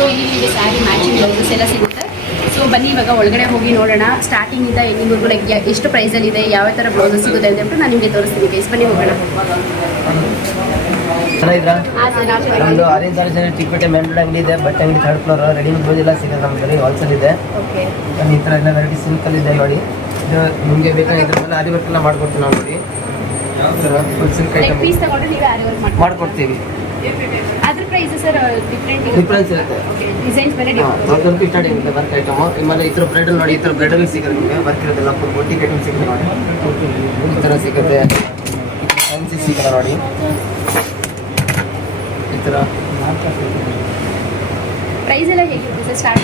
So ಇಲ್ಲಿ ನಿಮಗೆ sari matching blouses ಎಲ್ಲ ಸಿಗುತ್ತೆ. ಸೊ ಬನ್ನಿ ಇವಾಗ ಒಳಗಡೆ ಹೋಗಿ ನೋಡೋಣ ಸ್ಟಾರ್ಟಿಂಗಿಂದ ಎಂಡಿಂಗ್ವರೆಗೂ ಲೈಕ್ ಎಷ್ಟು ಪ್ರೈಸಲ್ಲಿದೆ, ಯಾವ ಥರ ಬ್ಲೌಸಸ್ ಸಿಗುತ್ತೆ ಅಂತ ಹೇಳ್ಬಿಟ್ಟು ನಾನು ನಿಮಗೆ ತೋರಿಸ್ತೀನಿ ಗೈಸ್. ಬನ್ನಿ ಹೋಗೋಣ. ನಮ್ಮದು orange orange Chickpet main road ಅಂಗಡಿ ಇದೆ, ಬಟ್ಟೆ ಅಂಗಡಿ ಥರ್ಡ್ ಫ್ಲೋರ್. ರೆಡಿಮೇಡ್ ಬ್ಲೌಸ್ ಎಲ್ಲ ಸಿಗುತ್ತೆ ನಮ್ಮ ಬರೀ ಹೋಲ್ಸೇಲ್ ಇದೆ. ಈ ಥರ ಎಲ್ಲ ವೆರೈಟಿ ಸಿಂಪಲ್ ಇದೆ ನೋಡಿ. ಇದು ನಿಮಗೆ ಬೇಕಾಗಿದ್ದರೆ ಆರಿ ವರ್ಕ್ ಎಲ್ಲ ಮಾಡ್ಕೊಡ್ತೀವಿ ನಾವು ನೋಡಿ. ಫುಲ್ ಸಿಲ್ಕ್ ಐಟಮ್ ಮಾಡ್ಕೊಡ್ತೀವಿ. ಅದ್ರ ಪ್ರೈಸ್ ಸರ್ ಡಿಫ್ರೆನ್ಸ್ ಇರುತ್ತೆ. ಡಿಸೈನ್ಸ್ ಬೇರೆ ಸ್ವಲ್ಪ ಸ್ಟಾರ್ಟಿಂಗ್ ಇದೆ ವರ್ಕ್ ಐಟಮು. ಆಮೇಲೆ ಈ ಥರ ಬ್ರೈಡಲ್ ನೋಡಿ, ಈ ಥರ ಬ್ರೈಡಲ್ ಸಿಗುತ್ತೆ ನಿಮಗೆ. ವರ್ಕ್ ಇರೋದಿಲ್ಲ, ಫುಲ್ ಬೊಟ್ಟಿಗೆ ಐಟಮ್ ಸಿಗುತ್ತೆ ನೋಡಿ. ಈ ಥರ ಸಿಗುತ್ತೆ. ಫ್ಯಾನ್ಸಿ ಸಿಗುತ್ತೆ ನೋಡಿ. ಈ ಥರ ಪ್ರೈಸ್ ಎಲ್ಲ ಹೇಗಿರುತ್ತೆ ಸರ್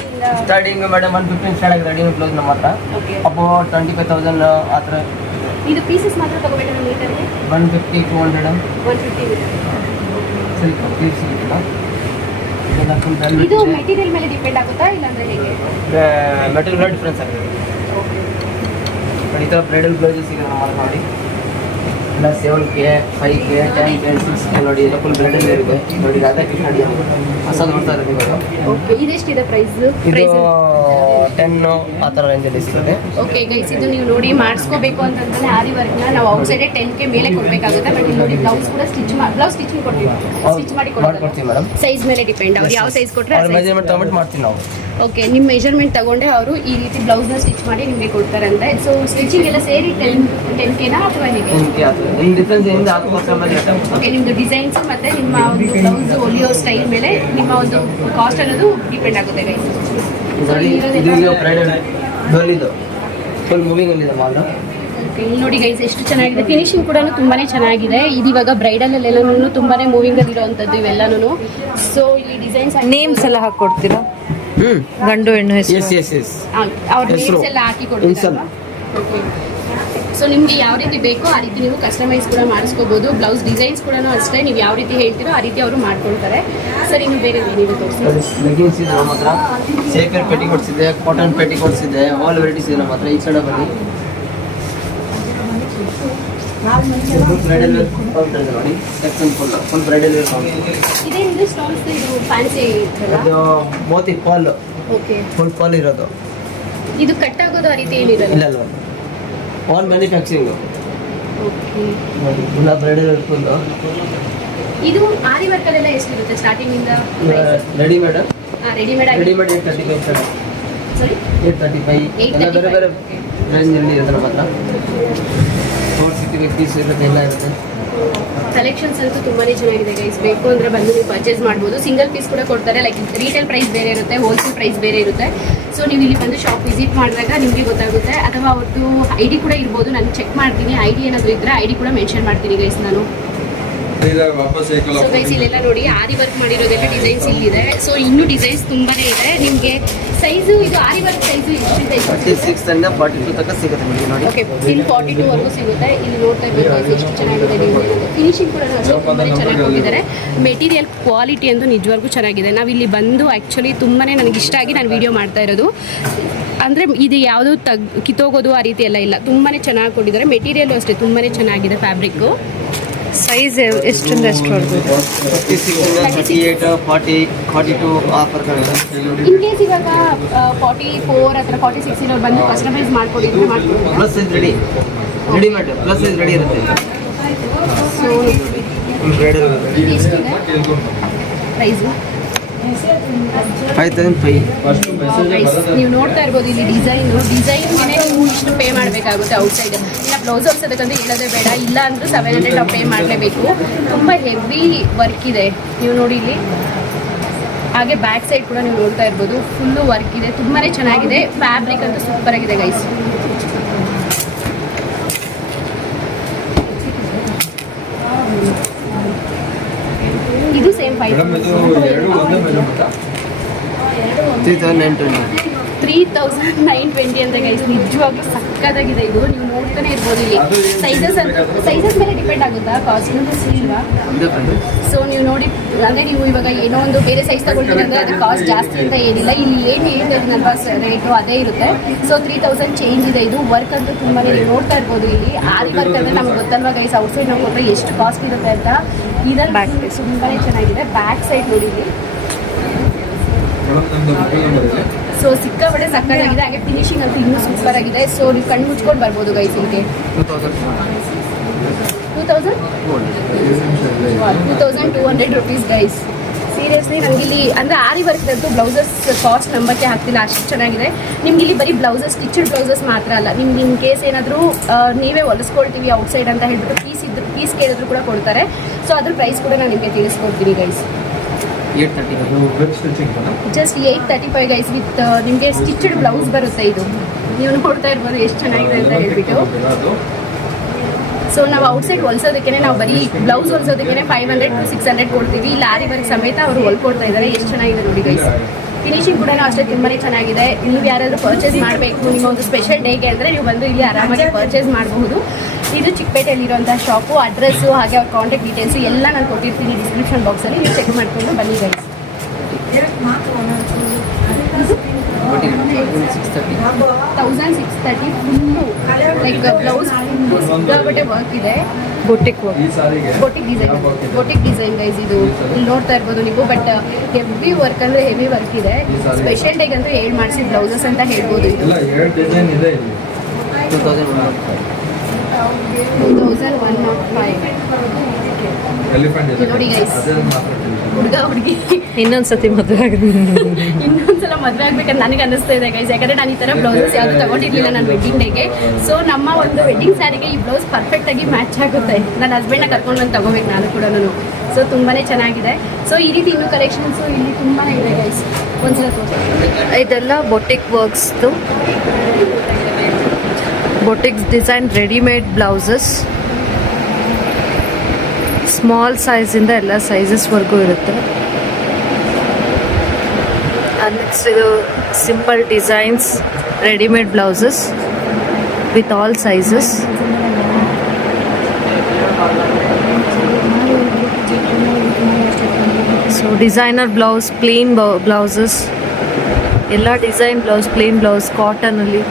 ಸ್ಟಾರ್ಟಿಂಗ್ ಮೇಡಮ್ 115 ಸ್ಟಾರ್ಟ್ ಆಗಿದೆ ರೆಡಿಮೇಡ್ ಬ್ಲೌಸ್ ನಮ್ಮ ಹತ್ರ. ಅಪ್ಪೋ 25,000 ಆ ಥರ. ಇದು ಪೀಸಸ್ ಮಾತ್ರ ತಗೋಬೇಕಲ್ಲ ಮೀಟರ್ಗೆ? 150 200 150 ಸಿಲ್ಕ್ ಪೀಸ್ ಸಿಗುತ್ತಲ್ಲ. ಇದು ಮೆಟೀರಿಯಲ್ ಮೇಲೆ ಡಿಪೆಂಡ್ ಆಗುತ್ತಾ ಇಲ್ಲಾಂದ್ರೆ ಹೇಗೆ? ಮೆಟೀರಿಯಲ್ ಡಿಫ್ರೆನ್ಸ್ ಆಗುತ್ತೆ. ಈ ಥರ ಬ್ರೈಡಲ್ ಬ್ಲೌಸಸ್ ಸಿಗುತ್ತೆ ನಮ್ಮ ಹತ್ರ ನೋಡಿ. ಎಲ್ಲ 7K 5K 10K 6K ನೋಡಿ. ಇದು ಫುಲ್ ಬ್ರೈಡಲ್ ಇರುತ್ತೆ ನೋಡಿ. ಅದಕ್ಕೆ ನೋಡಿ ಹೊಸ ನೋಡ್ತಾ ಇರೋದು ಇವಾಗ. ಓಕೆ, ಇದೆಷ್ಟಿದೆ ಪ್ರೈಸ್? ಇದು 10 ಆ ಥರ ರೇಂಜಲ್ಲಿ ಸಿಗುತ್ತೆ. ಓಕೆ ಗೈಸ್, ಇದು ನೀವು ನೋಡಿ ಮಾಡಿಸ್ಕೋಬೇಕು ಅಂತಂದ್ರೆ ಆರಿ ವರ್ಕ್ನ ನಾವು ಔಟ್ ಸೈಡ್ 10K ಮೇಲೆ ಕೊಡಬೇಕಾಗುತ್ತೆ. ಬಟ್ ಇಲ್ಲಿ ನೋಡಿ ಬ್ಲೌಸ್ ಕೂಡ ಬ್ಲೌಸ್ ಸ್ಟಿಚಿಂಗ್ ಕೊಡ್ತೀವಿ, ಸ್ಟಿಚ್ ಮಾಡಿ ಕೊಡ್ತೀವಿ ಮೇಡಮ್. ಸೈಜ್ ಮೇಲೆ ಡಿಪೆಂಡ್, ಅವ್ರು ಯಾವ ಸೈಜ್ ಕೊಟ್ಟರೆ ಮೆಜರ್ಮೆಂಟ್ ತಗೊಂಡು ಮಾಡ್ತೀವಿ ನಾವು. ಓಕೆ, ನಿಮ್ಮ ಮೆಜರ್ಮೆಂಟ್ ತಗೊಂಡೆ ಅವರು ಈ ರೀತಿ ಬ್ಲೌಸ್ನ ಸ್ಟಿಚ್ ಮಾಡಿ ನಿಮಗೆ ಕೊಡ್ತಾರಂತೆ. ಸೊ ಸ್ಟಿಚಿಂಗ್ ಎಲ್ಲ ಸೇರಿ 10Kನಾ ಅಥವಾ ಹೇಗೆ? ಓಕೆ, ನಿಮ್ಮದು ಡಿಸೈನ್ಸ್ ಮತ್ತು ನಿಮ್ಮ ಒಂದು ಬ್ಲೌಸ್ ಹೊಲಿಯೋ ಸ್ಟೈಲ್ ಮೇಲೆ ನಿಮ್ಮ ಒಂದು ಕಾಸ್ಟ್ ಅನ್ನೋದು ಡಿಪೆಂಡ್ ಆಗುತ್ತೆ ಗೈಸ್. ಫುಲ್ ಮೂವಿಂಗ್ ಅಲ್ಲಿ ಇಲ್ಲಿ ನೋಡಿ ಗೈಸ್ ಎಷ್ಟು ಚೆನ್ನಾಗಿದೆ. ಫಿನಿಶಿಂಗ್ ಕೂಡ ತುಂಬಾ ಚೆನ್ನಾಗಿದೆ. ಇದು ಇವಾಗ ಬ್ರೈಡಲ್ಲೆಲ್ಲನೂ ತುಂಬಾ ಮೂವಿಂಗಲ್ಲಿ ಇರೋವಂಥದ್ದು ಇವೆಲ್ಲನೂ. ಸೊ ಇಲ್ಲಿ ಡಿಸೈನ್ಸ್ ನೇಮ್ಸ್ ಎಲ್ಲ ಹಾಕ್ಕೊಡ್ತೀರಾ? ಗಂಡು ಹೆಣ್ಣು ಹೆಸರು ಅವ್ರ ನೇಮ್ಸ್ ಎಲ್ಲ ಹಾಕಿ ಕೊಡ್ತೀರಾ? ಸೊ ನಿಮಗೆ ಯಾವ ರೀತಿ ಬೇಕೋ ಆ ರೀತಿ ನೀವು ಕಸ್ಟಮೈಸ್ ಕೂಡ ಮಾಡಿಸ್ಕೋಬೋದು. ಬ್ಲೌಸ್ ಡಿಸೈನ್ಸ್ ಕೂಡ ಅಷ್ಟೇ, ನೀವು ಯಾವ ರೀತಿ ಹೇಳ್ತೀರೋ ಆ ರೀತಿ ಅವರು ಮಾಡ್ಕೊಳ್ತಾರೆ. ಸರ್ ಇನ್ನು ಬೇರೆ ನೀವು ತೋರಿಸಿ. ಲೆಗಿನ್ಸ್ ಇದೆ ನಮ್ಮ ಹತ್ರ, ಸೇಫರ್ ಪೆಟಿಕೋಟ್ಸ್ ಇದೆ, ಕಾಟನ್ ಪೆಟಿಕೋಟ್ಸ್ ಇದೆ, ಆಲ್ ವೆರೈಟೀಸ್ ಇದೆ ನಮ್ಮ ಹತ್ರ. ಈ ಸೈಡ್ ಬನ್ನಿ. ಬ್ರೈಡಲ್ ನೋಡಿ, ಸೆಕ್ಷನ್ ಫುಲ್ ಬ್ರೈಡಲ್ ಇದೇನಿದು ಸ್ಟೋನ್ಸ್? ಇದು ಫ್ಯಾನ್ಸಿ ಅದು ಮೋತಿ ಪಾಲ್. ಓಕೆ, ಫುಲ್ ಪಾಲ್ ಇರೋದು. ಇದು ಕಟ್ ಆಗೋದು ಆ ರೀತಿ ಏನಿರಲ್ಲ? ಇಲ್ಲ ಅಲ್ವಾ, all manufacturing. Okay, full bridal full. ಇದು ಆರಿ ವರ್ಕಲ್ಲೆಲ್ಲ ಎಷ್ಟಿರುತ್ತೆ ಸ್ಟಾರ್ಟಿಂಗ್ ಇಂದ? ರೆಡಿಮೇಡ್ ರೆಡಿಮೇಡ್ 835 ಸಾರಿ 835 ಬೇರೆ ಬೇರೆ ರೇಂಜಲ್ಲಿ ಇರುತ್ತೆ ನಮ್ಮ ಹತ್ರ. 465 ಪೀಸ್ ಇರುತ್ತೆ, ಎಲ್ಲ ಇರುತ್ತೆ. ಕಲೆಕ್ಷನ್ಸ್ ಅಂತೂ ತುಂಬಾ ಚೆನ್ನಾಗಿದೆ ಗೈಸ್. ಬೇಕು ಅಂದರೆ ಬಂದು ನೀವು ಪರ್ಚೇಸ್ ಮಾಡ್ಬೋದು. ಸಿಂಗಲ್ ಪೀಸ್ ಕೂಡ ಕೊಡ್ತಾರೆ. ಲೈಕ್ ರೀಟೇಲ್ ಪ್ರೈಸ್ ಬೇರೆ ಇರುತ್ತೆ, ಹೋಲ್ಸೇಲ್ ಪ್ರೈಸ್ ಬೇರೆ ಇರುತ್ತೆ. ಸೊ ನೀವು ಇಲ್ಲಿ ಬಂದು ಶಾಪ್ ವಿಸಿಟ್ ಮಾಡಿದಾಗ ನಿಮಗೆ ಗೊತ್ತಾಗುತ್ತೆ. ಅಥವಾ ಅವತ್ತು ID ಕೂಡ ಇರ್ಬೋದು, ನಾನು ಚೆಕ್ ಮಾಡ್ತೀನಿ. ID ಏನಾದರೂ ಇದ್ದರೆ ID ಕೂಡ ಮೆನ್ಷನ್ ಮಾಡ್ತೀನಿ ಗೈಸ್ ನಾನು. ಸೊ ಗೈಸ್ ಇಲ್ಲೆಲ್ಲ ನೋಡಿ ಆರಿ ವರ್ಕ್ ಮಾಡಿರೋದೆಲ್ಲ ಡಿಸೈನ್ಸ್ ಇಲ್ಲಿದೆ. ಸೊ ಇನ್ನೂ ಡಿಸೈನ್ಸ್ ತುಂಬಾನೇ ಇದೆ. ನಿಮಗೆ ಸೈಜು ಇದು ಆರಿ ವರ್ಕ್ ಸೈಜು ಎಷ್ಟಿದೆ? 46 ಇಂದ 42 ತನಕ ಸಿಗುತ್ತೆ ನಿಮಗೆ ನೋಡಿ. ಓಕೆ, ಇಲ್ಲಿ 42 ವರೆಗೂ ಸಿಗುತ್ತೆ. ಇಲ್ಲಿ ನೋಡ್ತಾ ಇರ್ಬೋದು ಎಷ್ಟು ಚೆನ್ನಾಗಿದೆ. ಫಿನಿಶಿಂಗ್ ಕೂಡ ಅಷ್ಟೇ ತುಂಬಾ ಚೆನ್ನಾಗಿ ಹೋಗಿದ್ದಾರೆ. ಮೆಟೀರಿಯಲ್ ಕ್ವಾಲಿಟಿ ಅಂತೂ ನಿಜವಾಗ್ಲೂ ಚೆನ್ನಾಗಿದೆ. ನಾವಿಲ್ಲಿ ಬಂದು ಆ್ಯಕ್ಚುಲಿ ತುಂಬಾ ನನಗೆ ಇಷ್ಟ ಆಗಿ ನಾನು ವಿಡಿಯೋ ಮಾಡ್ತಾ ಇರೋದು. ಅಂದರೆ ಇದು ಯಾವುದೂ ಕಿತ್ತೋಗೋದು ಆ ರೀತಿ ಎಲ್ಲ ಇಲ್ಲ, ತುಂಬಾ ಚೆನ್ನಾಗಿ ಕೊಟ್ಟಿದ್ದಾರೆ. ಮೆಟೀರಿಯಲ್ಲು ಅಷ್ಟೇ ತುಂಬಾ ಚೆನ್ನಾಗಿದೆ. Fabric size ಎಷ್ಟರಿಂದ ಎಷ್ಟುವರೆಗೂ? 38 40 42 ಆ ಪ್ರಕಾರ ಇದೆ. ಇನ್ ಕೇಸ್ ಇವಾಗ 44 ಅಥವಾ 46 ಇರೋರು ಬಂದು ಕಸ್ಟಮೈಸ್ ಮಾಡ್ಕೊಡಿದ್ರೆ ಮಾಡ್ಕೊಡ್ತೀರಾ? Blouse is ready, readymade blouse is ready ಇರುತ್ತೆ. ಸೊ ಇದು ಎಷ್ಟಿದೆ ಪ್ರೈಸು? 5005. ನೀವು ನೋಡ್ತಾ ಇರ್ಬೋದು ಇಲ್ಲಿ ಡಿಸೈನ್ ಮೇಲೆ ನೀವು ಇಷ್ಟು ಪೇ ಮಾಡಬೇಕಾಗುತ್ತೆ ಔಟ್ಸೈಡ್. ಇಲ್ಲ ಬ್ಲೌಸ್ ಹೊಲ್ಸೋದಕ್ಕಂತೂ ಹೇಳೋದೇ ಬೇಡ, ಇಲ್ಲ ಅಂದರೂ 700 ನಾವು ಪೇ ಮಾಡಲೇಬೇಕು. ತುಂಬ ಹೆವಿ ವರ್ಕ್ ಇದೆ. ನೀವು ನೋಡಿ ಇಲ್ಲಿ ಹಾಗೆ ಬ್ಯಾಕ್ ಸೈಡ್ ಕೂಡ ನೀವು ನೋಡ್ತಾ ಇರ್ಬೋದು, ಫುಲ್ಲು ವರ್ಕ್ ಇದೆ. ತುಂಬಾ ಚೆನ್ನಾಗಿದೆ. ಫ್ಯಾಬ್ರಿಕ್ ಅಂತೂ ಸೂಪರ್ ಆಗಿದೆ ಗೈಸ್. ಇದು ಸೇಮ್ 3920 ಅಂತ ಗೈಸ್. ನಿಜವಾಗ್ಲೂ ಸಕ್ಕತ್ತಾಗಿದೆ. ಇದು ನೀವು ನೋಡ್ತಾನೆ ಇರ್ಬೋದು. ಇಲ್ಲಿ ಸೈಜಸ್ ಮೇಲೆ ಡಿಪೆಂಡ್ ಆಗುತ್ತಾ ಕಾಸ್ಟ್ ಇಲ್ವಾ? ಸೊ ನೀವು ನೋಡಿ, ಅಂದರೆ ನೀವು ಇವಾಗ ಏನೋ ಒಂದು ಬೇರೆ ಸೈಜ್ ತಗೊಳ್ತೀವಿ ಅಂದರೆ ಅದು ಕಾಸ್ಟ್ ಜಾಸ್ತಿ ಅಂತ ಏನಿಲ್ಲ. ಇಲ್ಲಿ ಏನು ಹೇಳಿದ್ನಲ್ವಾ ರೇಟು ಅದೇ ಇರುತ್ತೆ. ಸೊ 3000 ಚೇಂಜ್ ಇದೆ. ಇದು ವರ್ಕ್ ಅಂತೂ ತುಂಬಾ ನೀವು ನೋಡ್ತಾ ಇರ್ಬೋದು. ಇಲ್ಲಿ ಆರಿ ವರ್ಕ್ ಅಂದರೆ ನಮ್ಗೆ ಗೊತ್ತಲ್ವಾ ಗೈಸ್, ಔಟ್ಸೈಡ್ ನಾವು ಕೊಟ್ಟರೆ ಎಷ್ಟು ಕಾಸ್ಟ್ ಇರುತ್ತೆ ಅಂತ. ಇದರಲ್ಲಿ ಬ್ಯಾಕ್ ತುಂಬಾ ಚೆನ್ನಾಗಿದೆ. ಬ್ಯಾಕ್ ಸೈಡ್ ನೋಡಿ ಇಲ್ಲಿ ಸೊ ಸಿಕ್ಕಾಪಟ್ಟೆ ಸಕ್ಕತ್ತಾಗಿದೆ, ಹಾಗೆ ಫಿನಿಶಿಂಗ್ ಅಂತೂ ಇನ್ನೂ ಸೂಪರ್ ಆಗಿದೆ. ಸೊ ನೀವು ಕಣ್ಣು ಮುಚ್ಕೊಂಡು ಬರ್ಬೋದು ಗೈಸ್ ಇಲ್ಲಿಗೆ. 2200 rupees ಗೈಸ್. ಸೀರಿಯಸ್ಲಿ ನಮ್ಗೆ ಇಲ್ಲಿ ಅಂದರೆ ಆರಿ ವರ್ಕ್ದಂತೂ ಬ್ಲೌಸಸ್ ಕಾಸ್ಟ್ ನಂಬಕ್ಕೆ ಆಗ್ತಿಲ್ಲ, ಅಷ್ಟು ಚೆನ್ನಾಗಿದೆ. ನಿಮ್ಗೆ ಇಲ್ಲಿ ಬರೀ ಬ್ಲೌಸಸ್, ಸ್ಟಿಚಡ್ ಬ್ಲೌಸಸ್ ಮಾತ್ರ ಅಲ್ಲ, ನಿಮ್ಗೆ ಇನ್ ಕೇಸ್ ಏನಾದರೂ ನೀವೇ ಹೊಲಿಸ್ಕೊಳ್ತೀವಿ ಔಟ್ಸೈಡ್ ಅಂತ ಹೇಳ್ಬಿಟ್ಟು ಪೀಸ್ ಕೇಳಿದ್ರು ಕೂಡ ಕೊಡ್ತಾರೆ. ಸೊ ಅದ್ರ ಪ್ರೈಸ್ ಕೂಡ ನಾನು ನಿಮಗೆ ತಿಳಿಸ್ಕೊಡ್ತೀನಿ ಗೈಸ್. ಜಸ್ಟ್ 835 ಗೈಸ್ ವಿತ್ ನಿಮಗೆ ಸ್ಟಿಚಡ್ ಬ್ಲೌಸ್ ಬರುತ್ತೆ. ಇದು ನೀವು ನೋಡ್ತಾ ಇರ್ಬೋದು ಎಷ್ಟು ಚೆನ್ನಾಗಿದೆ ಅಂತ ಹೇಳ್ಬಿಟ್ಟು. ಸೊ ನಾವು ಔಟ್ಸೈಡ್ ಹೊಲ್ಸೋದಕ್ಕೆ ನಾವು ಬರೀ ಬ್ಲೌಸ್ ಹೊಲ್ಸೋದಕ್ಕೆ 500 to 600 ಕೊಡ್ತೀವಿ. ಇಲ್ಲಿ ಆರಿ ವರ್ಕ್ ಸಮೇತ ಅವರು ಹೊಲ್ಕೊಡ್ತಾ ಇದ್ದಾರೆ. ಎಷ್ಟು ಚೆನ್ನಾಗಿದೆ ನೋಡಿ ಗೈಸ್. ಫಿನಿಶಿಂಗ್ ಕೂಡ ಅಷ್ಟೇ ತುಂಬಾ ಚೆನ್ನಾಗಿದೆ. ನೀವು ಯಾರಾದರೂ ಪರ್ಚೇಸ್ ಮಾಡಬೇಕು ನಿಮ್ಮ ಒಂದು ಸ್ಪೆಷಲ್ ಡೇಗೆ ಅಂದರೆ ನೀವು ಬಂದು ಇಲ್ಲಿ ಆರಾಮಾಗಿ ಪರ್ಚೇಸ್ ಮಾಡಬಹುದು. ಇದು ಚಿಕ್ಕಪೇಟೆಯಲ್ಲಿರುವಂಥ ಶಾಪು, ಅಡ್ರೆಸ್ಸು ಹಾಗೆ ಅವ್ರ ಕಾಂಟ್ಯಾಕ್ಟ್ ಡೀಟೇಲ್ಸು ಎಲ್ಲ ನಾನು ಕೊಟ್ಟಿರ್ತೀನಿ ಡಿಸ್ಕ್ರಿಪ್ಷನ್ ಬಾಕ್ಸಲ್ಲಿ, ನೀವು ಚೆಕ್ ಮಾಡಿಕೊಂಡು ಬನ್ನಿ ಗೈಸ್. 1630 ಫುಲ್ಲು ಲೈಕ್ ಬ್ಲೌಸ್ ಸಿಕ್ಕಾಪಟ್ಟೆ ವರ್ಕ್ ಇದೆ. Boutique work, boutique design guys. ಇದು ಇಲ್ಲಿ ನೋಡ್ತಾ ಇರ್ಬೋದು ನೀವು. ಬಟ್ ಹೆವಿ ವರ್ಕ್ ಅಂದರೆ ಹೆವಿ ವರ್ಕ್ ಇದೆ. ಸ್ಪೆಷಲ್ ಡೇಗಂತೂ ಹೇಳಿ ಮಾಡಿಸಿ ಬ್ಲೌಸಸ್ ಅಂತ ಹೇಳ್ಬೋದು. ಇದು 2105 ನೋಡಿ ಗೈಸ್. ಹುಡುಗ ಹುಡುಗಿ ಇನ್ನೊಂದ್ಸತಿ ಮದುವೆ ಆಗಿದೆ. ಇನ್ನೊಂದ್ಸಲ ಮದುವೆ ಆಗ್ಬೇಕಂತ ನನಗೆ ಅನ್ನಿಸ್ತಾ ಇದೆ ಗೈಸ್. ಯಾಕಂದರೆ ನಾನು ಈ ಥರ ಬ್ಲೌಸಸ್ ಯಾವುದು ತಗೊಂಡಿರ್ಲಿಲ್ಲ ನನ್ನ ವೆಡ್ಡಿಂಗ್ ಡೇಗೆ. ಸೊ ನಮ್ಮ ಒಂದು ವೆಡ್ಡಿಂಗ್ ಸ್ಯಾರಿಗೆ ಈ ಬ್ಲೌಸ್ ಪರ್ಫೆಕ್ಟಾಗಿ ಮ್ಯಾಚ್ ಆಗುತ್ತೆ. ನನ್ನ ಹಸ್ಬೆಂಡ್ನ ಕರ್ಕೊಂಡು ಬಂದು ತಗೋಬೇಕು ನಾನು ಕೂಡ. ಸೊ ತುಂಬಾ ಚೆನ್ನಾಗಿದೆ. ಸೊ ಈ ರೀತಿ ಇನ್ನೂ ಕಲೆಕ್ಷನ್ಸು ಇಲ್ಲಿ ತುಂಬಾ ಇದೆ ಗೈಸ್. ಒಂದ್ಸಲ ತೋರಿಸಿ. ಇದೆಲ್ಲ ಬೊಟಿಕ್ ವರ್ಕ್ಸ್ದು, boutiques design readymade blouses. Small ಸೈಜಿಂದ ಎಲ್ಲ ಸೈಜಸ್ವರೆಗೂ ಇರುತ್ತೆ. ನೆಕ್ಸ್ಟ್ ಇದು simple designs readymade blouses with all sizes. So designer blouse, plain blouses, ಎಲ್ಲ ಡಿಸೈನ್ ಬ್ಲೌಸ್, ಪ್ಲೇನ್ ಬ್ಲೌಸ್ ಕಾಟನಲ್ಲಿ.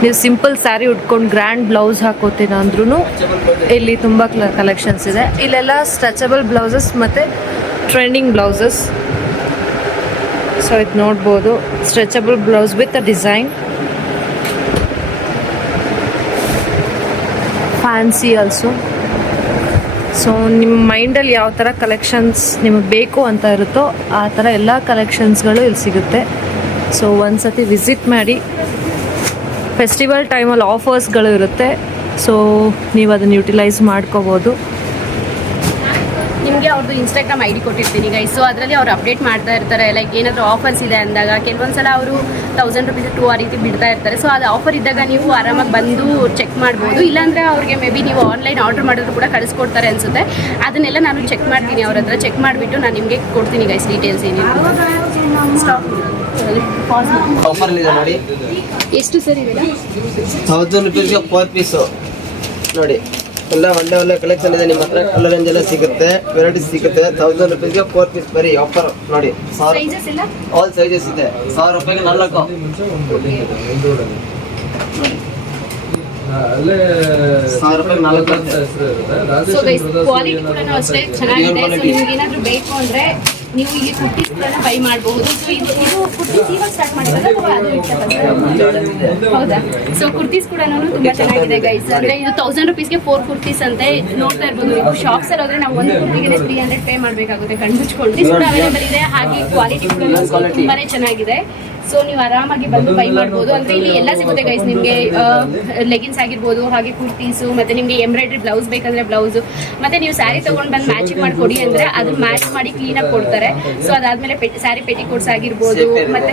ನೀವು ಸಿಂಪಲ್ ಸ್ಯಾರಿ ಉಟ್ಕೊಂಡು ಗ್ರ್ಯಾಂಡ್ ಬ್ಲೌಸ್ ಹಾಕೋತೀರ ಅಂದ್ರೂ ಇಲ್ಲಿ ತುಂಬ ಕಲೆಕ್ಷನ್ಸ್ ಇದೆ. ಇಲ್ಲೆಲ್ಲ ಸ್ಟ್ರೆಚಬಲ್ ಬ್ಲೌಸಸ್ ಮತ್ತು ಟ್ರೆಂಡಿಂಗ್ ಬ್ಲೌಸಸ್. ಸೊ ಇದು ನೋಡ್ಬೋದು, stretchable blouse with a design. Fancy also. So ನಿಮ್ಮ ಮೈಂಡಲ್ಲಿ ಯಾವ ಥರ ಕಲೆಕ್ಷನ್ಸ್ ನಿಮಗೆ ಬೇಕು ಅಂತ ಇರುತ್ತೋ ಆ ಥರ ಎಲ್ಲ ಕಲೆಕ್ಷನ್ಸ್ಗಳು ಇಲ್ಲಿ ಸಿಗುತ್ತೆ. ಸೊ ಒಂದು ಸತಿ ವಿಸಿಟ್ ಮಾಡಿ. ಫೆಸ್ಟಿವಲ್ ಟೈಮಲ್ಲಿ ಆಫರ್ಸ್ಗಳು ಇರುತ್ತೆ. ಸೊ ನೀವು ಅದನ್ನು ಯುಟಿಲೈಸ್ ಮಾಡ್ಕೋಬೋದು. ನಿಮಗೆ ಅವ್ರದ್ದು ಇನ್ಸ್ಟಾಗ್ರಾಮ್ ID ಕೊಟ್ಟಿರ್ತೀನಿ ಗೈಸ್. ಸೊ ಅದರಲ್ಲಿ ಅವ್ರು ಅಪ್ಡೇಟ್ ಮಾಡ್ತಾ ಇರ್ತಾರೆ. ಲೈಕ್ ಏನಾದರೂ ಆಫರ್ಸ್ ಇದೆ ಅಂದಾಗ ಕೆಲವೊಂದ್ಸಲ ಅವರು 1000 rupees 2 ಆ ರೀತಿ ಬಿಡ್ತಾ ಇರ್ತಾರೆ. ಸೊ ಅದು ಆಫರ್ ಇದ್ದಾಗ ನೀವು ಆರಾಮಾಗಿ ಬಂದು ಚೆಕ್ ಮಾಡ್ಬೋದು. ಇಲ್ಲಾಂದರೆ ಅವ್ರಿಗೆ ಮೇ ಬಿ ನೀವು ಆನ್ಲೈನ್ ಆರ್ಡರ್ ಮಾಡಿದ್ರು ಕೂಡ ಕಳಿಸ್ಕೊಡ್ತಾರೆ ಅನಿಸುತ್ತೆ. ಅದನ್ನೆಲ್ಲ ನಾನು ಚೆಕ್ ಮಾಡ್ತೀನಿ ಅವ್ರ ಹತ್ರ. ಚೆಕ್ ಮಾಡಿಬಿಟ್ಟು ನಾನು ನಿಮಗೆ ಕೊಡ್ತೀನಿ ಗೈಸ್ ಡೀಟೇಲ್ಸ್ ಏನೇನು. ಆಫರ್ ಇದೆ ನೋಡಿ. ಎಷ್ಟು ಸರ್ ಇವೆಲ್ಲ? 1000 rupeesಗೆ 4 ಪೀಸು ನೋಡಿ. ಎಲ್ಲ ಒಳ್ಳೆ ಕಲೆಕ್ಷನ್ ಇದೆ ನಿಮ್ಮ ಹತ್ರ. ಕಲರ್ ರೇಂಜ್ ಎಲ್ಲ ಸಿಗುತ್ತೆ, ವೆರೈಟೀಸ್ ಸಿಗುತ್ತೆ. 1000 rupeesಗೆ 4 ಪೀಸ್ ಬರೀ ಆಫರ್ ನೋಡಿ. ಸೈಜಸ್ ಎಲ್ಲ ಆಲ್ ಸೈಜಸ್ ಇದೆ. 1000 ರೂಪಾಯಿಗೆ 4. 1000 ರೂಪಾಯಿಗೆ 4. ಸೊ ಗೈಸ್ ಕ್ವಾಲಿಟಿ ಕೂಡ ಅಷ್ಟೇ ಚೆನ್ನಾಗಿದೆ. ಸೊ ನಿಮ್ಗೆ ಏನಾದರೂ ಬೇಕು ಅಂದರೆ ನೀವು ಇಲ್ಲಿ ಕುರ್ತೀಸ್ ಕೂಡ ಬೈ ಮಾಡಬಹುದು. ಸೊ ಇದು ಕುರ್ತೀಸ್ ಇವಾಗ ಸ್ಟಾರ್ಟ್ ಮಾಡಿದ್ರೆ ಹೌದಾ? ಸೊ ಕುರ್ತೀಸ್ ಕೂಡ ತುಂಬಾ ಚೆನ್ನಾಗಿದೆ ಗೈಸ್. ಅಂದ್ರೆ ಇದು 1000 rupeesಗೆ 4 ಕುರ್ತೀಸ್ ಅಂತೆ ನೋಡ್ತಾ ಇರ್ಬೋದು ನೀವು. ಶಾಪ್ಸ್ ಅಲ್ಲಿ ಹೋದ್ರೆ ನಾವು ಒಂದು ಕುರ್ತಿಗೆ 300 ಪೇ ಮಾಡಬೇಕಾಗುತ್ತೆ ಕಣ್ಣು ಮುಚ್ಕೊಂಡು. ಕೂಡ ಅವೈಲೇಬಲ್ ಇದೆ. ಹಾಗೆ ಕ್ವಾಲಿಟಿ ಕೂಡ ತುಂಬಾನೇ ಚೆನ್ನಾಗಿದೆ. ಸೊ ನೀವು ಆರಾಮಾಗಿ ಬಂದು ಬೈ ಮಾಡ್ಬೋದು. ಅಂದ್ರೆ ಇಲ್ಲಿ ಎಲ್ಲ ಸಿಗುತ್ತೆ ಗೈಸ್. ನಿಮಗೆ ಲೆಗಿನ್ಸ್ ಆಗಿರ್ಬೋದು, ಹಾಗೆ ಕುರ್ತೀಸು, ಮತ್ತೆ ನಿಮಗೆ ಎಂಬ್ರಾಯ್ಡ್ರಿ ಬ್ಲೌಸ್ ಬೇಕಂದ್ರೆ ಬ್ಲೌಸು, ಮತ್ತೆ ನೀವು ಸ್ಯಾರಿ ತಗೊಂಡು ಬಂದು ಮ್ಯಾಚಿಂಗ್ ಮಾಡಿಕೊಡಿ ಅಂದ್ರೆ ಅದು ಮ್ಯಾಚ್ ಮಾಡಿ ಕ್ಲೀನಾಗಿ ಕೊಡ್ತಾರೆ. ಸೊ ಅದಾದ್ಮೇಲೆ ಸ್ಯಾರಿ ಪೆಟಿಕೋಟ್ಸ್ ಆಗಿರ್ಬೋದು, ಮತ್ತೆ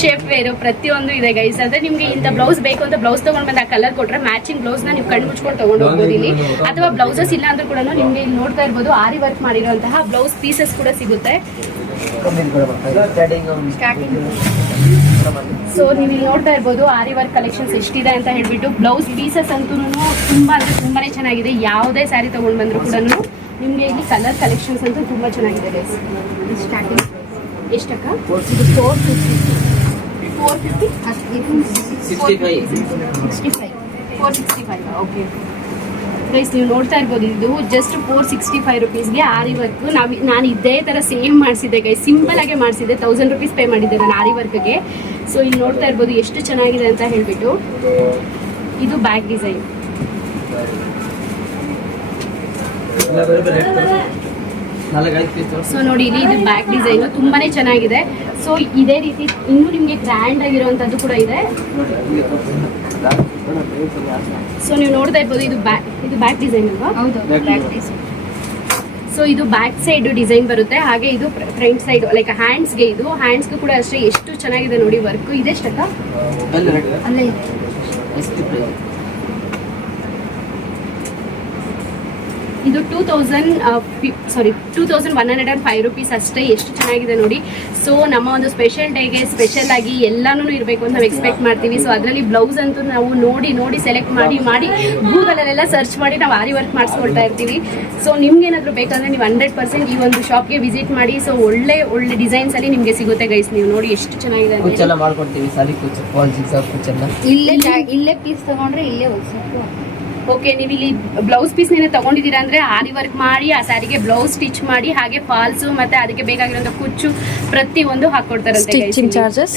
ಶೇಪ್ ವೇರು ಪ್ರತಿಯೊಂದು ಇದೆ ಗೈಸ್. ಅಂದ್ರೆ ನಿಮ್ಗೆ ಇಂಥ ಬ್ಲೌಸ್ ಬೇಕು ಅಂತ ಬ್ಲೌಸ್ ತಗೊಂಡು ಬಂದು ಆ ಕಲರ್ ಕೊಟ್ರೆ ಮ್ಯಾಚಿಂಗ್ ಬ್ಲೌಸ್ ನ ನೀವು ಕಣ್ಣು ಮುಚ್ಕೊಂಡು ತಗೊಂಡು ಹೋಗ್ಬೋದು ಇಲ್ಲಿ. ಅಥವಾ ಬ್ಲೌಸಸ್ ಇಲ್ಲ ಅಂದ್ರೂ ಕೂಡ ನಿಮ್ಗೆ ಇಲ್ಲಿ ನೋಡ್ತಾ ಇರ್ಬೋದು ಆರಿ ವರ್ಕ್ ಮಾಡಿರುವಂತಹ ಬ್ಲೌಸ್ ಪೀಸಸ್ ಕೂಡ ಸಿಗುತ್ತೆ. ಸೊ ನೀವು ಇಲ್ಲಿ ನೋಡ್ತಾ ಇರ್ಬೋದು ಆರಿ ವರ್ಕ್ ಕಲೆಕ್ಷನ್ಸ್ ಎಷ್ಟಿದೆ ಅಂತ ಹೇಳ್ಬಿಟ್ಟು. ಬ್ಲೌಸ್ ಪೀಸಸ್ ಅಂತೂ ತುಂಬಾ ಅಂದ್ರೆ ತುಂಬಾನೇ ಚೆನ್ನಾಗಿದೆ. ಯಾವುದೇ ಸ್ಯಾರಿ ತಗೊಂಡು ಬಂದ್ರು ಕೂಡ ನಿಮ್ಗೆ ಇಲ್ಲಿ ಕಲರ್ ಕಲೆಕ್ಷನ್ಸ್ ಅಂತೂ ತುಂಬಾ ಚೆನ್ನಾಗಿದೆ ಗೈಸ್. ಸ್ಟಾರ್ಟಿಂಗ್ ಎಷ್ಟಕ್ಕ? 465 ಓಕೆ. ಗೈಸ್ ನೀವು ನೋಡ್ತಾ ಇರ್ಬೋದು, ಇದು ಜಸ್ಟ್ 465 ರುಪೀಸ್ಗೆ ಆರಿ ವರ್ಕ್. ನಾನು ಇದೇ ಥರ ಸೇಮ್ ಮಾಡಿಸಿದ್ದೆ ಗೈಸ್, ಸಿಂಪಲ್ ಆಗಿ ಮಾಡಿಸಿದ್ದೆ. 1000 ರುಪೀಸ್ ಪೇ ಮಾಡಿದ್ದೆ ನಾನು ಆರಿ ವರ್ಕ್ಗೆ. ಸೊ ಇಲ್ಲಿ ನೋಡ್ತಾ ಇರ್ಬೋದು ಎಷ್ಟು ಚೆನ್ನಾಗಿದೆ ಅಂತ ಹೇಳ್ಬಿಟ್ಟು. ಇದು ಬ್ಯಾಕ್ ಡಿಸೈನ್. ಸೊ ನೋಡಿ ಇಲ್ಲಿ ಇದು ಬ್ಯಾಕ್ ಡಿಸೈನು ತುಂಬಾನೇ ಚೆನ್ನಾಗಿದೆ. ಸೊ ಇದೇ ರೀತಿ ಇನ್ನೂ ನಿಮಗೆ ಗ್ರ್ಯಾಂಡ್ ಆಗಿರುವಂಥದ್ದು ಕೂಡ ಇದೆ. ಸೊ ನೀವು ನೋಡ್ತಾ ಇರ್ಬೋದು, ಇದು ಬ್ಯಾಕ್ ಡಿಸೈನ್ ಅಲ್ವಾ? ಹೌದು, ಬ್ಯಾಕ್ ಡಿಸೈನ್. ಸೊ ಇದು ಬ್ಯಾಕ್ ಸೈಡ್ ಡಿಸೈನ್ ಬರುತ್ತೆ, ಹಾಗೆ ಇದು ಫ್ರಂಟ್ ಸೈಡ್ ಲೈಕ್ ಹ್ಯಾಂಡ್ಸ್ಗೆ. ಇದು ಹ್ಯಾಂಡ್ಸ್ಗೂ ಕೂಡ ಅಷ್ಟೇ ಎಷ್ಟು ಚೆನ್ನಾಗಿದೆ ನೋಡಿ ವರ್ಕ್. ಇದೆಷ್ಟಕ್ಕ ಅಲ್ಲೇ ಇದು 2105 ರುಪೀಸ್ ಅಷ್ಟೇ. ಎಷ್ಟು ಚೆನ್ನಾಗಿದೆ ನೋಡಿ. ಸೊ ನಮ್ಮ ಒಂದು ಸ್ಪೆಷಲ್ ಡೇಗೆ ಸ್ಪೆಷಲ್ ಆಗಿ ಎಲ್ಲಾನು ಇರಬೇಕು ಅಂತ ನಾವು ಎಕ್ಸ್ಪೆಕ್ಟ್ ಮಾಡ್ತೀವಿ. ಸೊ ಅದರಲ್ಲಿ ಬ್ಲೌಸ್ ಅಂತೂ ನಾವು ನೋಡಿ ಸೆಲೆಕ್ಟ್ ಮಾಡಿ ಗೂಗಲಲ್ಲೆಲ್ಲ ಸರ್ಚ್ ಮಾಡಿ ನಾವು ಆರಿ ವರ್ಕ್ ಮಾಡಿಸ್ಕೊಳ್ತಾ ಇರ್ತೀವಿ. ಸೊ ನಿಮ್ಗೆ ಏನಾದರೂ ಬೇಕಂದ್ರೆ ನೀವು 100% ಈ ಒಂದು ಶಾಪ್ಗೆ ವಿಸಿಟ್ ಮಾಡಿ. ಸೊ ಒಳ್ಳೆ ಡಿಸೈನ್ಸ್ ಅಲ್ಲಿ ನಿಮಗೆ ಸಿಗುತ್ತೆ ಗೈಸ್. ನೀವು ನೋಡಿ ಎಷ್ಟು ಚೆನ್ನಾಗಿದೆ. ಇಲ್ಲೇ ಪೀಸ್ ತಗೊಂಡ್ರೆ ಇಲ್ಲೇ ಹೊಲ್ಸು. ಓಕೆ, ನೀವು ಇಲ್ಲಿ ಬ್ಲೌಸ್ ಪೀಸ್ ತಗೊಂಡಿದ್ದೀರಾ ಅಂದ್ರೆ ಆರಿ ವರ್ಕ್ ಮಾಡಿ ಆ ಸ್ಯಾರಿಗೆ ಬ್ಲೌಸ್ ಸ್ಟಿಚ್ ಮಾಡಿ ಹಾಗೆ ಫಾಲ್ಸು ಮತ್ತೆ ಅದಕ್ಕೆ ಬೇಕಾಗಿರುವಂತ ಕುಚ್ಚು ಪ್ರತಿಯೊಂದು ಹಾಕೊಡ್ತಾರಂತೆ. ಸ್ಟಿಚಿಂಗ್ ಚಾರ್ಜಸ್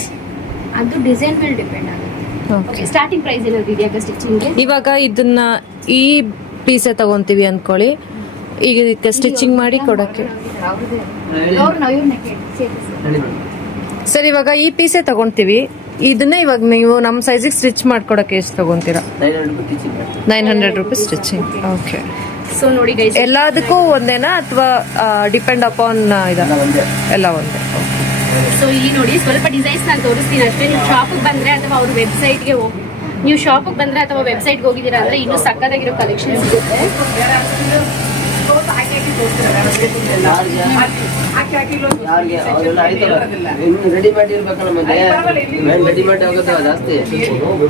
ಅದು ಡಿಸೈನ್ ಮೇಲೆ ಡಿಪೆಂಡ್ ಆಗುತ್ತೆ. ಸ್ಟಾರ್ಟಿಂಗ್ ಪ್ರೈಸ್ ಏನಾದ್ರು ಇದೆಯಾ ಸ್ಟಿಚಿಂಗ್ಗೆ? ಇವಾಗ ಇದನ್ನ ಈ ಪೀಸೇ ತಗೊಂತೀವಿ ಅನ್ಕೊಳ್ಳಿ, ಈಗ ಇದಕ್ಕೆ ಸ್ಟಿಚಿಂಗ್ ಮಾಡಿ ಕೊಡಕ್ಕೆ. ಸರ್ ಇವಾಗ ಈ ಪೀಸೇ ತಗೊಂತೀವಿ, ಇದನ್ನೇ ಇವಾಗ ನೀವು ನಮ್ಮ ಸೈಜಿಗೆ ಸ್ಟಿಚ್ ಮಾಡ್ಕೊಡಕ್ಕೆ ಎಷ್ಟು ತಗೊಂತೀರಾ? 900 ರುಪೀಸ್ ಸ್ಟಿಚಿಂಗ್. ಓಕೆ. ಸೊ ನೋಡಿ ಗೈಸ್, ಎಲ್ಲದಕ್ಕೂ ಒಂದೇನಾ ಅಥವಾ ಡಿಪೆಂಡ್ ಅಪಾನ್ ಎಲ್ಲ ಒಂದೇ? ಸೊ ಇಲ್ಲಿ ನೋಡಿ ಸ್ವಲ್ಪ ಡಿಸೈನ್ಸ್ ನಾನು ತೋರಿಸ್ತೀನಿ ಅಷ್ಟೇ. ನೀವು ಶಾಪಿಗೆ ಬಂದ್ರೆ ಅಥವಾ ಅವ್ರ ವೆಬ್ಸೈಟ್ಗೆ ಹೋಗಿದ್ದೀರಾ ಅಂದ್ರೆ ಇನ್ನೂ ಸಕ್ಕತ್ತಾಗಿರೋ ಕಲೆಕ್ಷನ್ ಸಿಗುತ್ತೆ.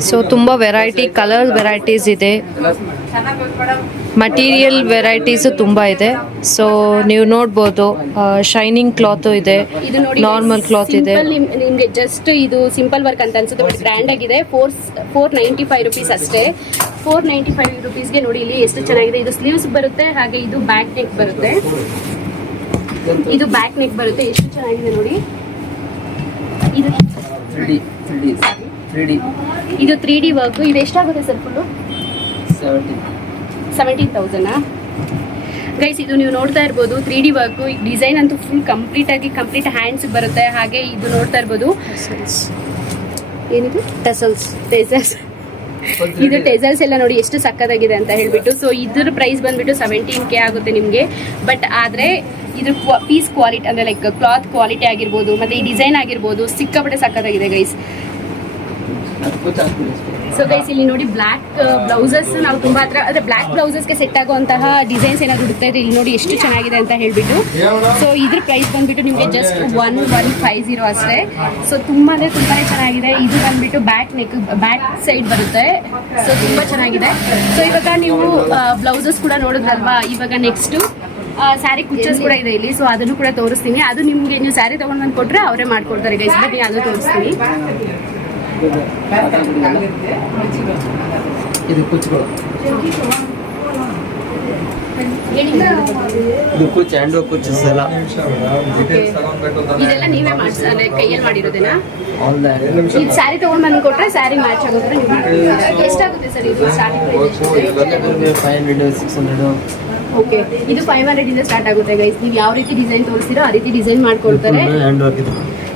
ಸೊ ತುಂಬಾ ವೆರೈಟಿ ಕಲರ್ ವೆರೈಟೀಸ್ ಇದೆ, ಮಟೀರಿಯಲ್ ವೆರೈಟೀಸ್ ತುಂಬಾ ಇದೆ. ಸೊ ನೀವು ನೋಡ್ಬೋದು, ಶೈನಿಂಗ್ ಕ್ಲಾತ್ ಇದೆ, ನಾರ್ಮಲ್ ಕ್ಲಾತ್ ಇದೆ. ನಿಮ್ಗೆ ಜಸ್ಟ್ ಇದು ಸಿಂಪಲ್ ವರ್ಕ್ ಅಂತ ಅನ್ಸುತ್ತೆ, ಬಟ್ ಗ್ರ್ಯಾಂಡ್ ಆಗಿದೆ. 495 ರುಪೀಸ್ ಅಷ್ಟೇ. 495 ರುಪೀಸ್ಗೆ ನೋಡಿ ಇಲ್ಲಿ ಎಷ್ಟು ಚೆನ್ನಾಗಿದೆ. ಇದು ಸ್ಲೀವ್ಸ್ ಬರುತ್ತೆ, ಹಾಗೆ ಇದು ಬ್ಯಾಕ್ ನೆಕ್ ಬರುತ್ತೆ. ಎಷ್ಟು ಚೆನ್ನಾಗಿದೆ ನೋಡಿ. ಇದು 3D ವರ್ಕ್. ಇದು ಎಷ್ಟಾಗುತ್ತೆ ಸರ್? Full 17,000 guys. ಇದು ನೀವು ನೋಡ್ತಾ ಇರ್ಬೋದು 3D ವರ್ಕ್. ಡಿಸೈನ್ ಅಂತೂ ಫುಲ್ ಕಂಪ್ಲೀಟ್ ಹ್ಯಾಂಡ್ಸ್ ಬರುತ್ತೆ. ಹಾಗೆ ಇದು ನೋಡ್ತಾ ಇರ್ಬೋದು, ಏನಿದು ಟೆಸಲ್ಸ್. ಇದು ಟೆಸಲ್ಸ್ ಎಲ್ಲ ನೋಡಿ ಎಷ್ಟು ಸಕ್ಕತ್ತಾಗಿದೆ ಅಂತ ಹೇಳ್ಬಿಟ್ಟು. ಸೊ ಇದ್ರ ಪ್ರೈಸ್ ಬಂದ್ಬಿಟ್ಟು 17K ಆಗುತ್ತೆ ನಿಮಗೆ. ಬಟ್ ಆದರೆ ಇದ್ರ ಪೀಸ್ ಕ್ವಾಲಿಟಿ ಅಂದರೆ ಲೈಕ್ ಕ್ಲಾತ್ ಕ್ವಾಲಿಟಿ ಆಗಿರ್ಬೋದು ಮತ್ತು ಈ ಡಿಸೈನ್ ಆಗಿರ್ಬೋದು ಸಿಕ್ಕಾಪಟ್ಟೆ ಸಕ್ಕತ್ತಾಗಿದೆ ಗೈಸ್. ಸೊ ಗೈಸ್ ಇಲ್ಲಿ ನೋಡಿ ಬ್ಲ್ಯಾಕ್ ಬ್ಲೌಸಸ್ ನಾವು ತುಂಬ ಹತ್ರ ಅಂದರೆ ಬ್ಲ್ಯಾಕ್ ಬ್ಲೌಸಸ್ಗೆ ಸೆಟ್ ಆಗುವಂತಹ ಡಿಸೈನ್ಸ್ ಏನಾದ್ರು ಹುಡುಕ್ತಾ ಇದ್ರೆ ಇಲ್ಲಿ ನೋಡಿ ಎಷ್ಟು ಚೆನ್ನಾಗಿದೆ ಅಂತ ಹೇಳ್ಬಿಟ್ಟು. ಸೊ ಇದ್ರ ಪ್ರೈಸ್ ಬಂದ್ಬಿಟ್ಟು ನಿಮಗೆ ಜಸ್ಟ್ 1150 ಅಷ್ಟೇ. ಸೊ ತುಂಬಾ ಚೆನ್ನಾಗಿದೆ. ಇದು ಬಂದ್ಬಿಟ್ಟು ಬ್ಯಾಕ್ ಸೈಡ್ ಬರುತ್ತೆ. ಸೊ ತುಂಬ ಚೆನ್ನಾಗಿದೆ. ಸೊ ಇವಾಗ ನೀವು ಬ್ಲೌಸಸ್ ಕೂಡ ನೋಡಿದ್ರಲ್ವಾ, ಇವಾಗ ನೆಕ್ಸ್ಟು ಸ್ಯಾರಿ ಕುಚ್ಚಸ್ ಕೂಡ ಇದೆ ಇಲ್ಲಿ. ಸೊ ಅದನ್ನು ಕೂಡ ತೋರಿಸ್ತೀನಿ. ಅದು ನಿಮಗೆ ನೀವು ಸ್ಯಾರಿ ತೊಗೊಂಡು ಬಂದು ಕೊಟ್ಟರೆ ಅವರೇ ಮಾಡ್ಕೊಡ್ತಾರೆ ಗೈಸ್. ಬನ್ನಿ ಅದು ತೋರಿಸ್ತೀನಿ. ಇದು ಕುಚ್ಚುಗಳು, ಇದು ಕುಚ್ಚು ಹ್ಯಾಂಡ್ ಕುಚ್ಚಸ್ ಎಲ್ಲ ಇದೆಲ್ಲ ನೀವೇ ಕೈಯಲ್ಲಿ ಮಾಡಿರೋದೇನಾ? ಇದು ಸ್ಯಾರಿ ತಗೊಂಡ್ ಬಂದು ಕೊಟ್ರೆ ಸ್ಯಾರಿ ಮ್ಯಾಚ್ ಆಗುತ್ತೆ. ಎಷ್ಟಾಗುತ್ತೆ ಸರ್ ಇದು ಸ್ಟಾರ್ಟಿಂಗ್ ಪ್ರೈಸ್? 500 600. ಓಕೆ, ಇದು 500 ಇಂದ ಸ್ಟಾರ್ಟ್ ಆಗುತ್ತೆ ಗೈಸ್. ನೀವು ಯಾವ ರೀತಿ ಡಿಸೈನ್ ತೋರಿಸ್ತೀರೋ ಆ ರೀತಿ ಡಿಸೈನ್ ಮಾಡ್ಕೊಡ್ತಾರೆ.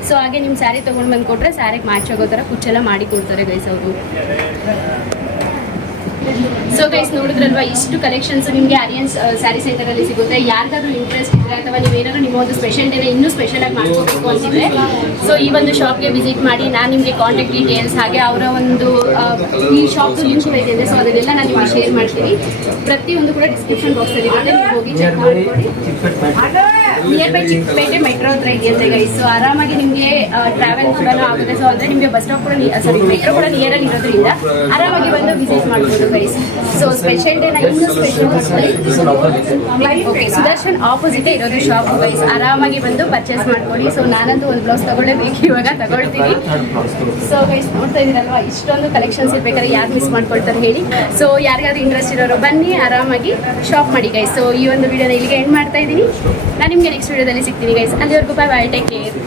ಸೊ ಹಾಗೆ ನಿಮ್ಮ ಸ್ಯಾರಿ ತೊಗೊಂಡು ಬಂದು ಕೊಟ್ಟರೆ ಸ್ಯಾರಿಗೆ ಮ್ಯಾಚ್ ಆಗೋ ಥರ ಕುಚ್ಚೆಲ್ಲ ಮಾಡಿ ಕೊಡ್ತಾರೆ ಗೈಸ್ ಅವರು. ಸೊ ಗೈಸ್ ನೋಡಿದ್ರಲ್ವಾ, ಇಷ್ಟು ಕಲೆಕ್ಷನ್ಸ್ ನಿಮಗೆ ಆರಿಯನ್ಸ್ ಸ್ಯಾರಿ ಸೆಂಟರಲ್ಲಿ ಸಿಗುತ್ತೆ. ಯಾರಿಗಾದ್ರೂ ಇಂಟ್ರೆಸ್ಟ್ ಇದ್ರೆ ಅಥವಾ ನೀವೇನಾದ್ರು ನಿಮ್ಮ ಒಂದು ಸ್ಪೆಷಲ್ ಡೇನ ಇನ್ನೂ ಸ್ಪೆಷಲ್ ಆಗಿ ಮಾಡ್ಕೋಬೇಕು ಅಂತಿದ್ರೆ ಸೊ ಈ ಒಂದು ಶಾಪ್ಗೆ ವಿಸಿಟ್ ಮಾಡಿ. ನಾನು ನಿಮಗೆ ಕಾಂಟ್ಯಾಕ್ಟ್ ಡೀಟೇಲ್ಸ್ ಹಾಗೆ ಅವರ ಒಂದು ಈ ಶಾಪ್ ಲಿಂಕ್ ಇದೆ. ಸೊ ಅದನ್ನೆಲ್ಲ ನಾನು ನಿಮಗೆ ಶೇರ್ ಮಾಡ್ತೀನಿ. ಪ್ರತಿಯೊಂದು ಕೂಡ ಡಿಸ್ಕ್ರಿಪ್ಷನ್ ಬಾಕ್ಸಲ್ಲಿ ಇರುತ್ತೆ, ನೀವು ಹೋಗಿ ಚೆಕ್ ಮಾಡ್ಕೊಳ್ಳಿ. ನಿಯರ್ ಬೈ ಚಿಕ್ಕಪೇಟೆ ಮೆಟ್ರೋ ಹತ್ರ ಇದೆಯಂತೆ ಗೈಸ್. ಸೊ ಆರಾಮಾಗಿ ನಿಮಗೆ ಟ್ರಾವೆಲ್ ಕೂಡ ಆಗುತ್ತೆ. ಸೊ ಅಂದರೆ ನಿಮಗೆ ಬಸ್ ಸ್ಟಾಪ್ ಕೂಡ ಸಾರಿ ಮೆಟ್ರೋ ಕೂಡ ನಿಯರಲ್ಲಿ ಇರೋದ್ರಿಂದ ಆರಾಮಾಗಿ ಬಂದು ವಿಸಿಟ್ ಮಾಡ್ಬೋದು ಗೈಸ್. ಸೊ ಸ್ಪೆಷಲ್ ಡೇನ ಇನ್ನೂ ಸ್ಪೆಷಲ್ ಓಕೆ ಸುದರ್ಶನ್ ಆಪೋಸಿಟ್ ಇರೋದು ಶಾಪ್ ಗೈಸ್. ಆರಾಮಾಗಿ ಬಂದು ಪರ್ಚೇಸ್ ಮಾಡ್ಕೊಳ್ಳಿ. ಸೊ ನಾನಂತೂ ಒಂದು ಬ್ಲೌಸ್ ತಗೊಳ್ಳೇಬೇಕು, ಇವಾಗ ತಗೊಳ್ತೀನಿ. ಸೊ ಗೈಸ್ ನೋಡ್ತಾ ಇದ್ದೀರಲ್ವಾ, ಇಷ್ಟೊಂದು ಕಲೆಕ್ಷನ್ಸ್ ಇರ್ಬೇಕಾದ್ರೆ ಯಾರು ಮಿಸ್ ಮಾಡ್ಕೊಳ್ತಾರೆ ಹೇಳಿ. ಸೊ ಯಾರಿಗಾದ್ರೂ ಇಂಟ್ರೆಸ್ಟ್ ಇರೋರು ಬನ್ನಿ, ಆರಾಮಾಗಿ ಶಾಪ್ ಮಾಡಿ ಗೈಸ್. ಸೊ ಈ ಒಂದು ವಿಡಿಯೋನ ಇಲ್ಲಿಗೆ ಎಂಡ್ ಮಾಡ್ತಾ ಇದ್ದೀನಿ. ನಾನು ನಿಮಗೆ ನೆಕ್ಸ್ಟ್ ವಿಡಿಯೋದಲ್ಲಿ ಸಿಗ್ತೀನಿ ಗೈಸ್. ಅಲ್ಲಿವರೆಗೂ ಬೈ ಬೈ, ಟೇಕ್ ಕೇರ್.